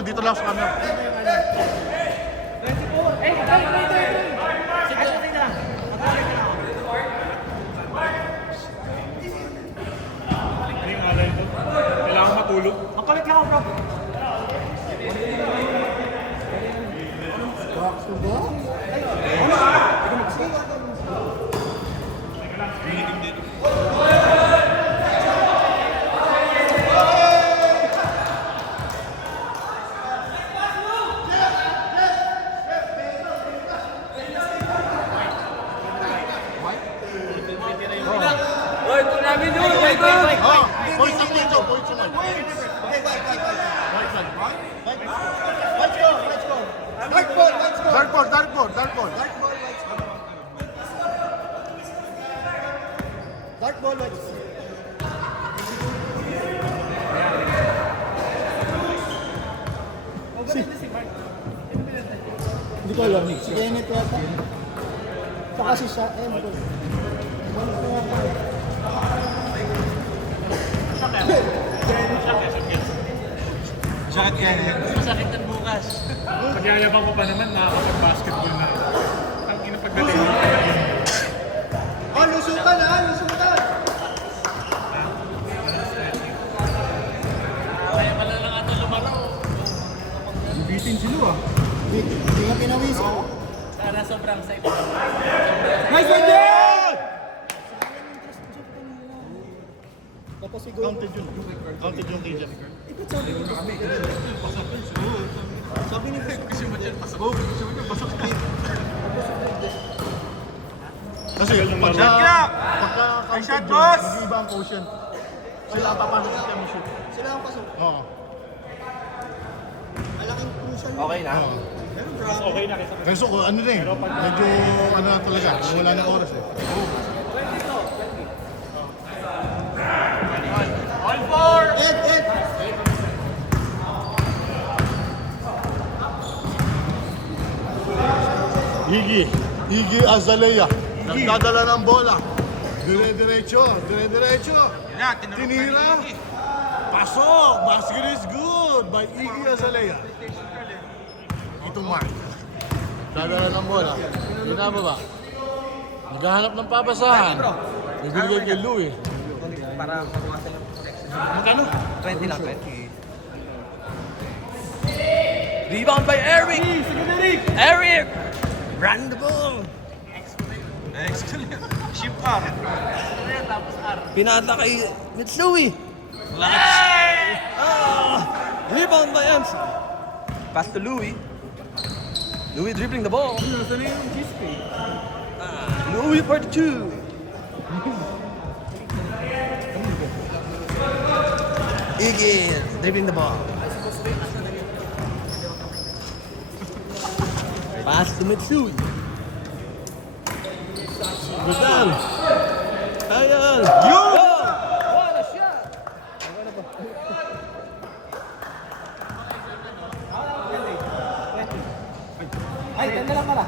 nyo, dito lang sa camera. Ano yung alay ko? Kailangan matulog. Ang kulit lang ako, bro. Oh, points lang dito, points lang. Dark ball. Dark ball, white. Hindi ko alam. Si Kenneth yata. Saka si Sha. Eh, hindi ko alam. Sakit kaya. Masakit ng bukas. Pagyayabang ko pa naman, nakakapag-basketball na. Ang inapagdating mo. Oh, lusukan ha! Lusukan! Kaya pala lang ato lumaro. Bitin sila ah. Hindi nga pinawis. Sana sobrang safe. Nice one, Jen! Tapos si Gold. Counted yun. Counted yung kay Jeff. Sabi ni Chris. Kasi mo dyan, pasok. Pasok ka. Kasi pagka counted yun, mag-iiba ang quotient. Sila ang papasok sa team shoot. Sila ang pasok. Oo. Malaking crucial. Okay na? Oo. Pero Mas grabe. okay na kaysa. Kasi ano na eh, medyo ano na talaga, wala na oras eh. Ed! Iggy Azalea, nagdadala ng bola. Dire-diretso. Tinira. Pasok! Basket is good by Iggy Azalea. Ito Mark. Dadala ng bola. Binababa. Naghahanap ng papasahan. Bibigay kay Louie. Para pagwasan yung connection. Magkano? 20 lang, 20. Rebound by Eric! Eric! Run the ball! Ship up. Tapos R. Pinata kay Mitsui! Rebound by Ems! Pass to Louis. Louis dribbling the ball. Louis for 2. Iggy dribbling the ball. Pass to Mitsui. Gudal! Ayan! Yun! What a shot! Ay, 10 na lang pala.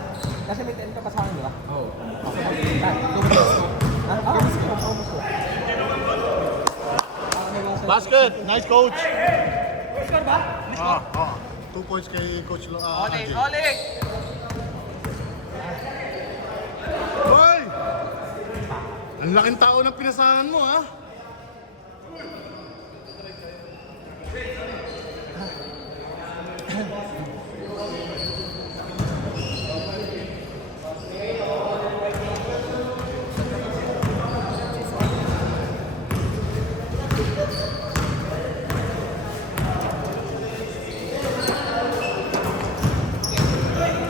Kasi may 10 ka pa sa akin, di ba? Oo. Basket! Nice coach! Score ba? 2 points kay Coach Oleg! Angie. Oleg! Hoy! Ang laking tao ng pinasahan mo, ha?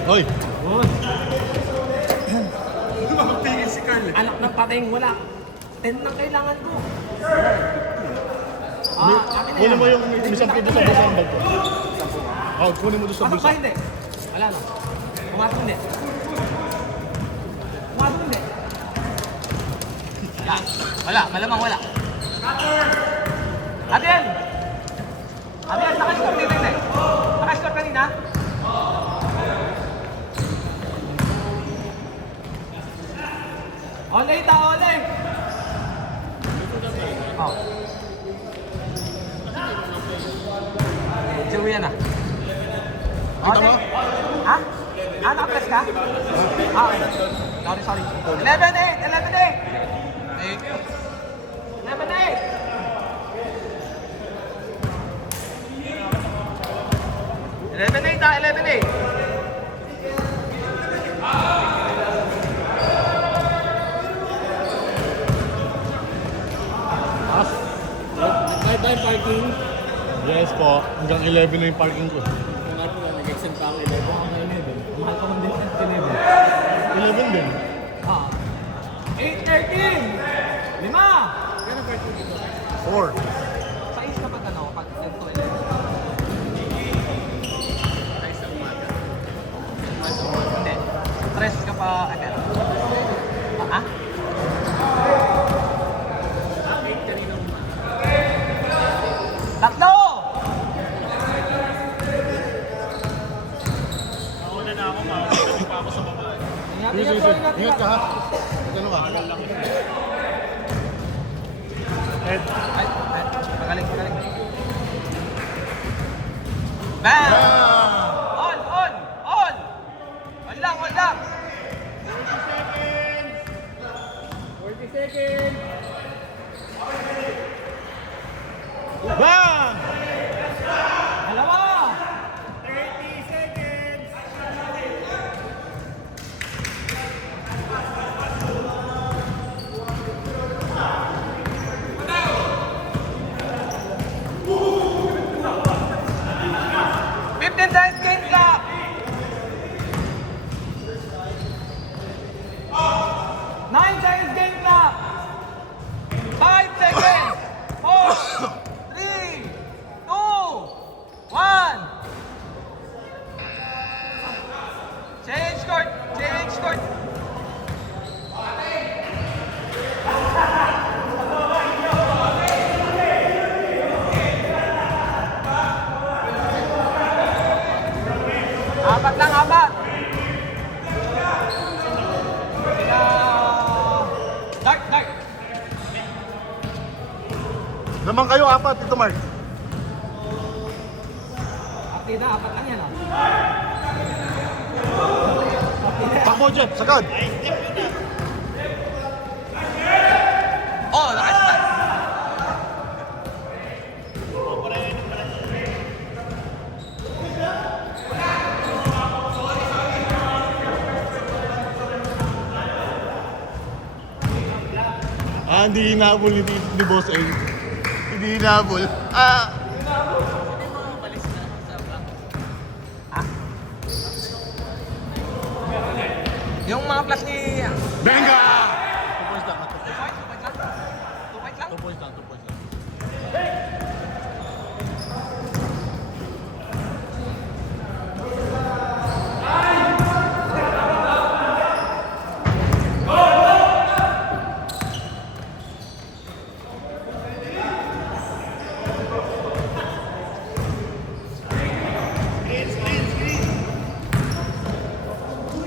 Hoy! Tingin si Carl. Anak ng pating, wala. 10 lang kailangan ko. Akin na Kunin yan. mo yung isang pito sa basang bag ko. Kunin mo doon sa Pasok bulsa. ba hindi? Wala na. Pumasok hindi. Pumasok hindi. Wala. Malamang wala. Abian! Abian, naka-score dito hindi. Naka-score kanina? Olay ta, olay! Oh. Joey yan ah. Kita mo? Ha? Ah, naka-press ka? Ah, okay. Sorry. 11-8! 11-8! 11-8! 11-8 ah, 11-8! Kahit tayo parking. Yes po. Hanggang 11 na yung parking ko. Kung ano nga, nag-extend pa ang 11. Ako na 11. Mahal pa man din ang 11 din. 8-13! 5! 4. Sais ka pag ano, pag 10 to 11. Hindi. Stress ka pa agad. Ha? Tatlo! Nauna na ako, makakatabi pa ako sa baba. Sige. Ingat ka ha. Ano ka? Ed, Ay, magaling. Bam! On! On lang! 40 seconds. Bang! Dalawa! 30 seconds. Times game clock! 9 seconds game clock! 5 seconds! 4, 3, 2, 1! Change court! Apat lang, apat! Dart! Naman kayo, apat. Ito, Mark. Partida, apat lang yan ah. Takbo, Jeff. Sagad. Oh, nakasita. Hindi hinabol ni Boss A. Hindi hinabol. Yung mga plus ni... Benga! 2 points lang? 2 points lang.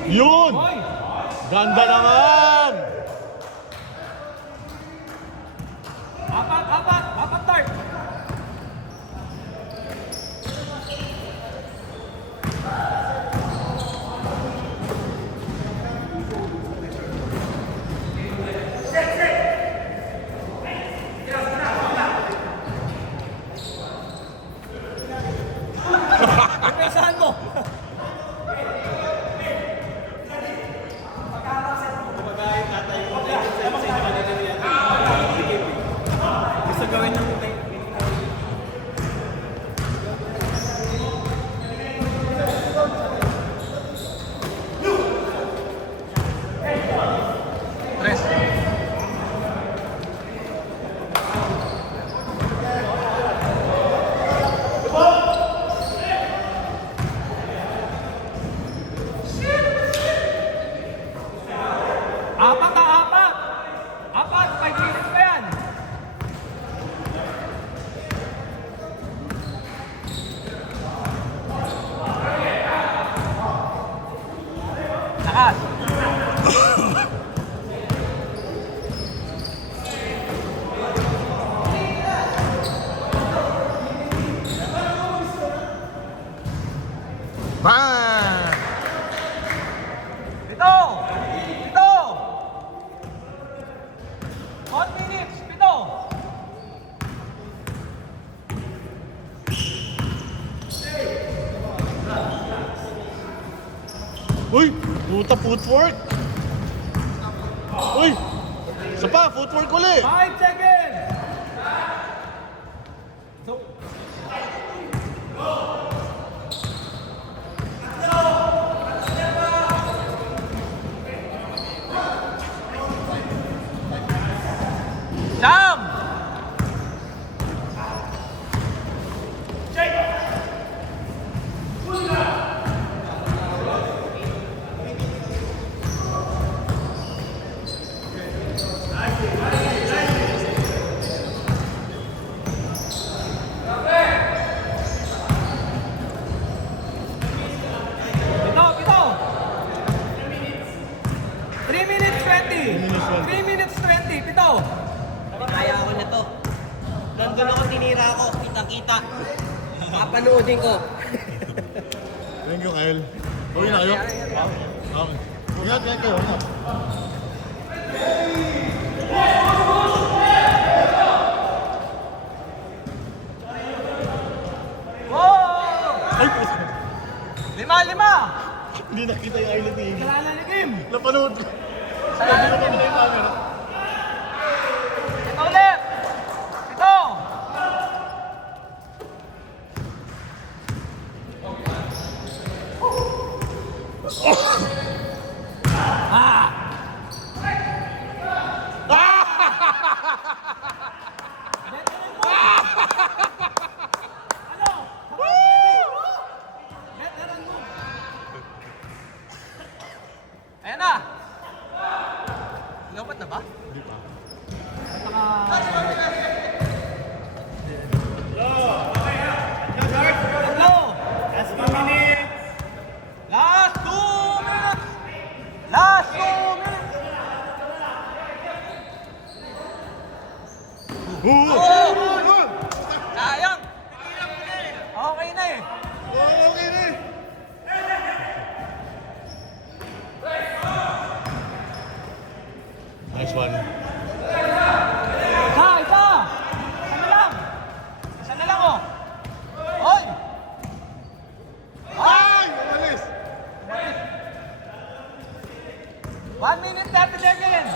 Yun! Ganda naman! Apat dart! Pesahan mo! Gusto gawin ng Tres. Apat, 5 minutes pa yan. Lakas. 1 minute, 7. Uy! Puta footwork! Uy! Isa pa, footwork ulit! 5 seconds. Sam! Pito. 3 minutes 20. 3 minutes 20. Pito. Kaya ako na to. Nandun ako, tinira ako. Kita-kita. Papanoodin ko. Thank you, Kyle. Uwi na kayo? Okay. Ingat kayo. Ingat. Wow! Ay, puta. 5. Hindi nakita yung island ni Iggy. Kailangan na game. Napanood ko. Hindi na pala yung camera. Ito ulit. Ito. Ayan na. Dapat na ba? Hindi pa. Tatlo. Last 2 minutes. Last 2 minutes. Last 2 minutes. Sayang. Okay na eh. Okay na eh. Nice one.